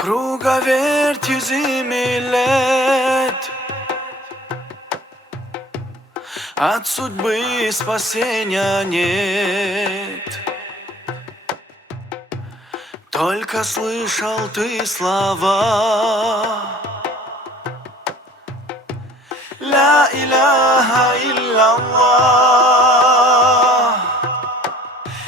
Круговерть земли лет, от судьбы спасения нет. Только слышал ты слова: ля иляха илляллах,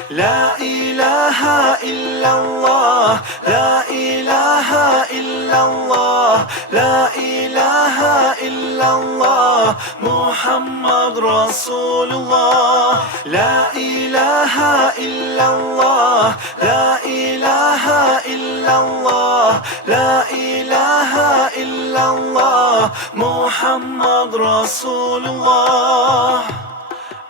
ля иляха илляллах, ля иляха илляллах, ля иляха илляллах, Мухаммад Расулуллах, ля иляха илляллах, ля иляха илляллах, ля иляха илляллах, Мухаммад Расулуллах.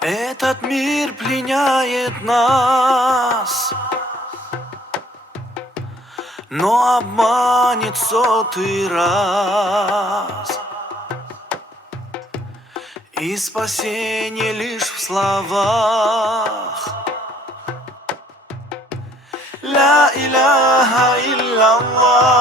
Этот мир пленяет нас, но обманет сотый раз. И спасение лишь в словах: ля иляха илляллах,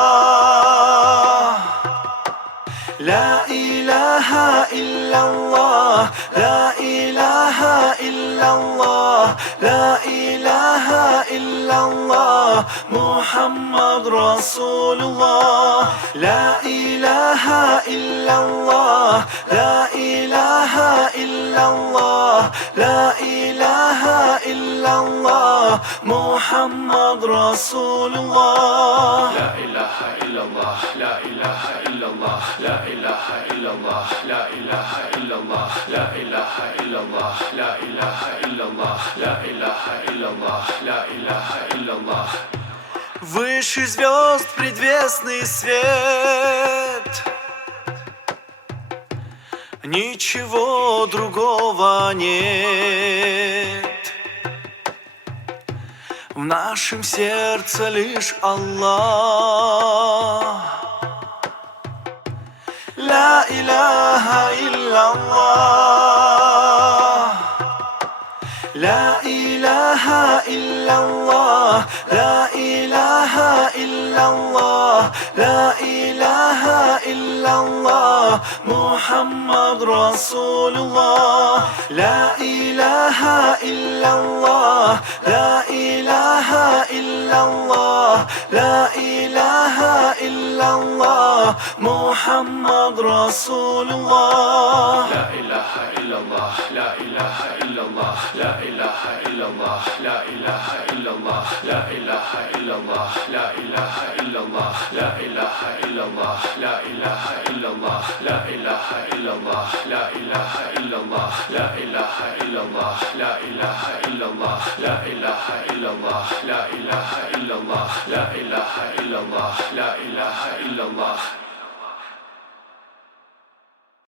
ля иляха илляллах, ля иляха илляллах, ля иляха илляллах, Мухаммад Расулуллах, ля иляха илляллах, ля иляха илляллах, ля иляха илляллах, Мухаммад Расулуллах. لا إله إلا الله لا إله إلا الله لا إله إلا الله لا إله إلا الله لا إله إلا الله لا إله إلا الله لا إله إلا الله لا إله إلا الله. Выше звезд предвестный свет, ничего другого нет. В нашем сердце лишь Аллах. Ля иляха илляллах, ля иляха илляллах, ля иляха илляллах, ля иляха илляллах, Мухаммад Расулуллах, ля иляха илляллах, ля иляха илляллах, ля иляха илляллах, Мухаммад Расулуллах. لا إله إلا الله لا إله إلا الله لا إله إلا الله لا إله إلا الله لا إله إلا الله لا إله إلا الله لا إله إلا الله لا إله إلا الله لا إله إلا الله لا إله إلا الله لا إله إلا الله لا إله إلا الله لا إله إلا الله لا إله إلا الله لا إله إلا الله لا إله إلا الله.